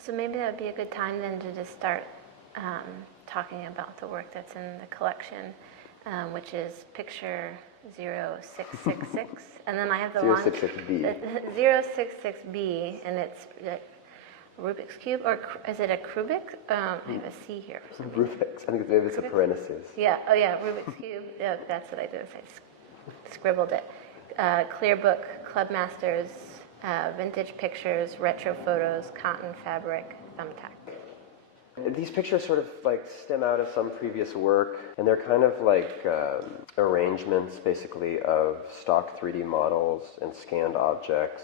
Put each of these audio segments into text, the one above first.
So maybe that would be a good time then to just start talking about the work that's in the collection, which is picture 0666. And then I have the 066B. 066B, and it's Rubik's Cube, or is it a Krubik? I have a C here for some reason. Rubik's, I think maybe it's a parenthesis. Yeah, oh yeah, Rubik's Cube. Yeah, that's what I did, I scribbled it. Clear book, Club Masters, vintage pictures, retro photos, cotton fabric, thumbtack. These pictures sort of like stem out of some previous work, and they're kind of like arrangements basically of stock 3D models and scanned objects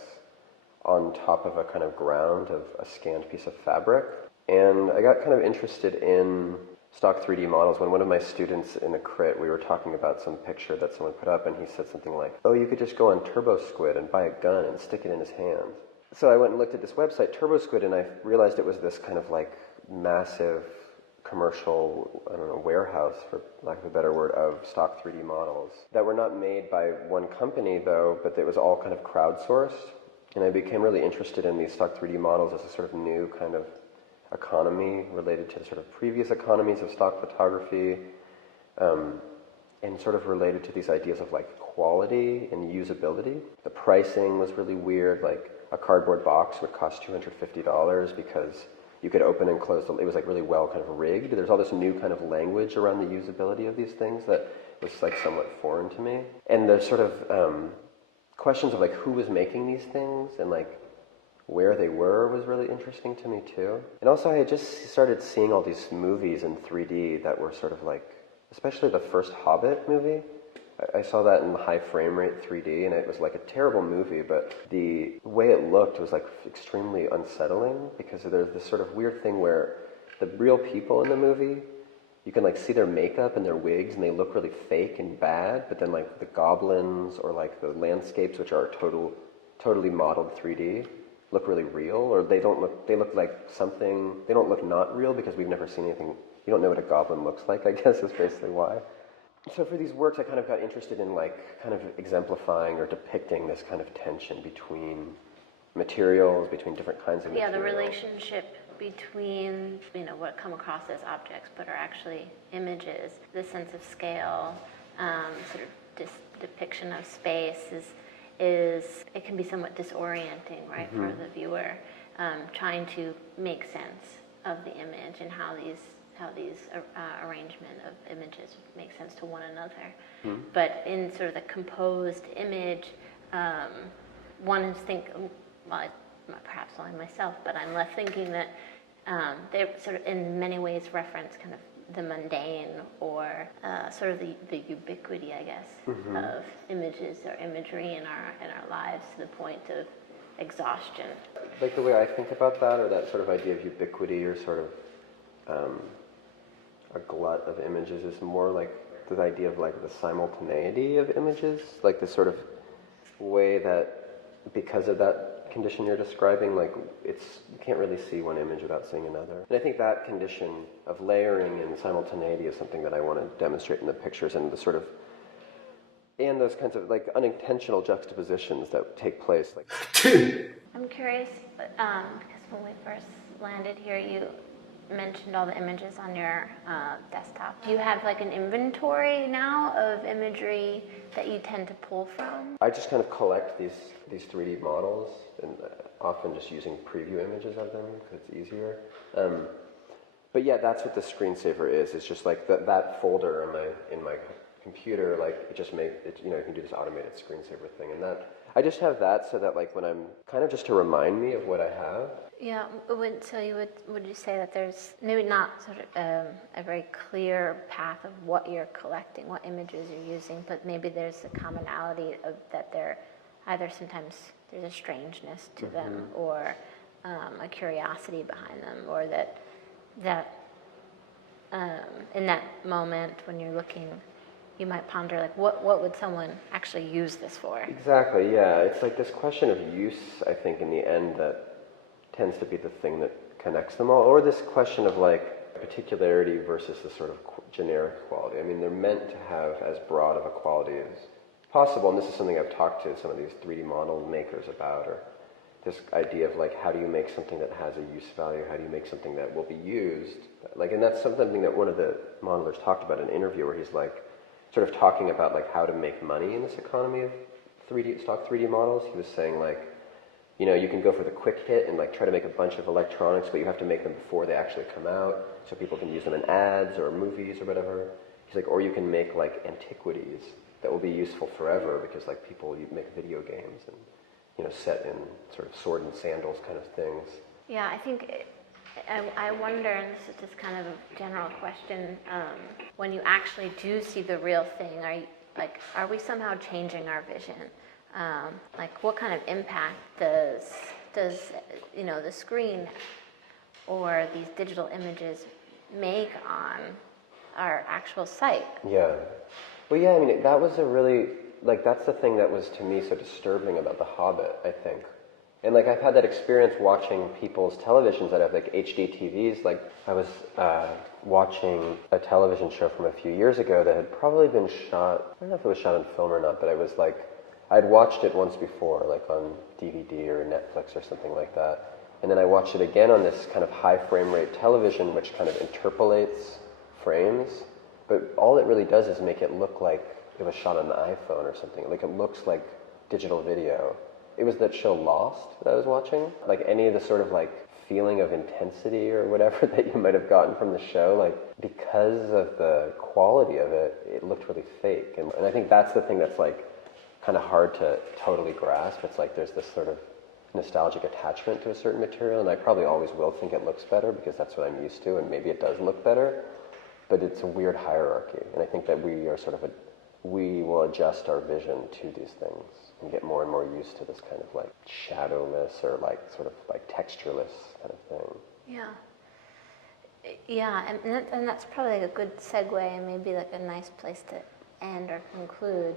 on top of a kind of ground of a scanned piece of fabric. And I got kind of interested in stock 3D models when one of my students in a crit, we were talking about some picture that someone put up, and he said something like, oh, you could just go on TurboSquid and buy a gun and stick it in his hand. So I went and looked at this website, TurboSquid, and I realized it was this kind of like massive commercial, I don't know, warehouse, for lack of a better word, of stock 3D models that were not made by one company though, but it was all kind of crowdsourced. And I became really interested in these stock 3D models as a sort of new kind of economy related to the sort of previous economies of stock photography, and sort of related to these ideas of like quality and usability. The pricing was really weird, like a cardboard box would cost $250 because you could open and close it was like really well kind of rigged. There's all this new kind of language around the usability of these things that was like somewhat foreign to me. And the sort of questions of like who was making these things and like where they were was really interesting to me too. And also I had just started seeing all these movies in 3D that were sort of like, especially the first Hobbit movie. I saw that in high frame rate 3D, and it was like a terrible movie, but the way it looked was like extremely unsettling because there's this sort of weird thing where the real people in the movie, you can like see their makeup and their wigs and they look really fake and bad, but then like the goblins or like the landscapes, which are totally modeled 3D, look really real, or they look like something, they don't look not real because we've never seen anything, you don't know what a goblin looks like, I guess is basically why. So for these works I kind of got interested in like kind of exemplifying or depicting this kind of tension between materials, between different kinds of materials. Yeah, the relationship between, what come across as objects but are actually images. The sense of scale, sort of depiction of space is it can be somewhat disorienting, right, for the viewer, trying to make sense of the image and how these arrangement of images make sense to one another. But in sort of the composed image, one is well, perhaps only myself, but I'm left thinking that they sort of in many ways reference kind of the mundane or sort of the ubiquity, I guess, of images or imagery in our lives to the point of exhaustion. Like the way I think about that, or that sort of idea of ubiquity or sort of a glut of images, is more like the idea of like the simultaneity of images, like the sort of way that because of that condition you're describing, like you can't really see one image without seeing another. And I think that condition of layering and simultaneity is something that I want to demonstrate in the pictures, and and those kinds of like unintentional juxtapositions that take place. Like I'm curious, because when we first landed here, you mentioned all the images on your desktop. Do you have like an inventory now of imagery that you tend to pull from? I just kind of collect these 3D models, and often just using preview images of them because it's easier. But yeah, that's what the screensaver is. It's just like that folder in my computer. Like it just you can do this automated screensaver thing, and that I just have that so that like when I'm kind of just to remind me of what I have. Yeah, would you say that there's maybe not sort of a very clear path of what you're collecting, what images you're using, but maybe there's a commonality of that they're either sometimes there's a strangeness to them or a curiosity behind them, or that in that moment when you're looking, you might ponder like what would someone actually use this for? Exactly, yeah. It's like this question of use, I think, in the end that tends to be the thing that connects them all, or this question of like particularity versus the sort of generic quality. I mean, they're meant to have as broad of a quality as possible, and this is something I've talked to some of these 3D model makers about, or this idea of like, how do you make something that has a use value? How do you make something that will be used? Like, and that's something that one of the modelers talked about in an interview where he's like, sort of talking about like how to make money in this economy of stock 3D models. He was saying like, you know, you can go for the quick hit and like try to make a bunch of electronics, but you have to make them before they actually come out so people can use them in ads or movies or whatever. He's like, or you can make like antiquities that will be useful forever because like people make video games and, you know, set in sort of sword and sandals kind of things. Yeah, I think I wonder, and this is just kind of a general question, when you actually do see the real thing, are we somehow changing our vision? Like, what kind of impact does you know, the screen or these digital images make on our actual sight? Yeah. Well, yeah, I mean, that was a really, like, that's the thing that was, to me, so disturbing about The Hobbit, I think. And, like, I've had that experience watching people's televisions that have, like, HD TVs. Like, I was watching a television show from a few years ago that had probably been shot, I don't know if it was shot on film or not, but I was, like, I'd watched it once before, like, on DVD or Netflix or something like that. And then I watched it again on this kind of high frame rate television, which kind of interpolates frames. But all it really does is make it look like it was shot on an iPhone or something. Like, it looks like digital video. It was that show Lost that I was watching. Like, any of the sort of, like, feeling of intensity or whatever that you might have gotten from the show, like, because of the quality of it, it looked really fake. And I think that's the thing that's, like, kind of hard to totally grasp. It's like there's this sort of nostalgic attachment to a certain material, and I probably always will think it looks better because that's what I'm used to, and maybe it does look better. But it's a weird hierarchy, and I think that we are sort of we will adjust our vision to these things and get more and more used to this kind of like shadowless or like sort of like textureless kind of thing. Yeah, and that's probably a good segue and maybe like a nice place to end or conclude.